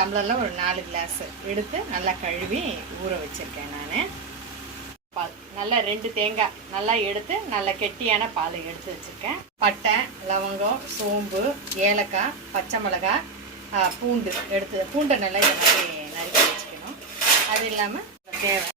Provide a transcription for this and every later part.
டம்ளரில் ஒரு 4 கிளாஸ் எடுத்து நல்லா கழுவி ஊற வச்சுருக்கேன் நான். பால் நல்லா 2 தேங்காய் நல்லா எடுத்து நல்லா கெட்டியான பால் எடுத்து வச்சுருக்கேன். பட்டை, லவங்கம், சோம்பு, ஏலக்காய், பச்சை மிளகாய், பூண்டை நல்லா இதை மாதிரி நறுக்கி வச்சுக்கணும். அது இல்லாமல் தேவை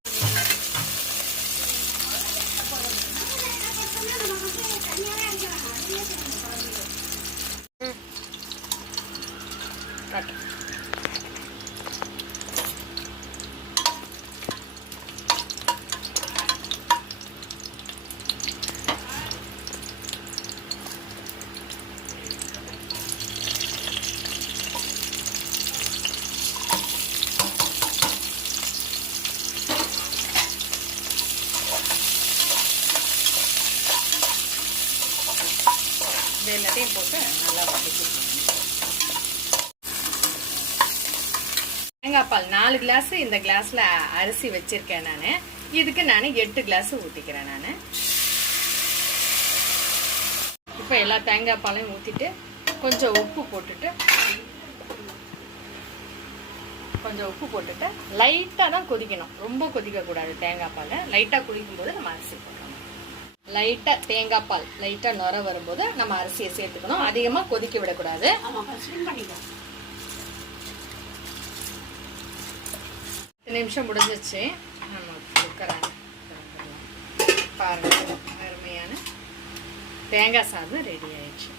எல்லாத்தையும் போட்டு நல்லா வதக்கிக்கணும். தேங்காய் பால் 4 கிளாஸ் இந்த கிளாஸில் அரிசி வச்சுருக்கேன் நான். இதுக்கு நான் 8 கிளாஸ் ஊற்றிக்கிறேன் நான். இப்போ எல்லா தேங்காய் பாலையும் ஊற்றிட்டு கொஞ்சம் உப்பு போட்டுட்டு லைட்டாக தான் கொதிக்கணும். ரொம்ப கொதிக்கக்கூடாது. தேங்காய் பால் லைட்டாக குடிக்கும்போது நம்ம அரிசி போடணும். லைட்டாக தேங்காய் பால் லைட்டாக நுர வரும்போது நம்ம அரிசியை சேர்த்துக்கணும். அதிகமாக கொதிக்க விடக்கூடாது. 10 நிமிஷம் முடிஞ்சிச்சு. நம்ம குக்கரை பாருங்கள், அருமையான தேங்காய் சாதம் ரெடி ஆயிடுச்சு.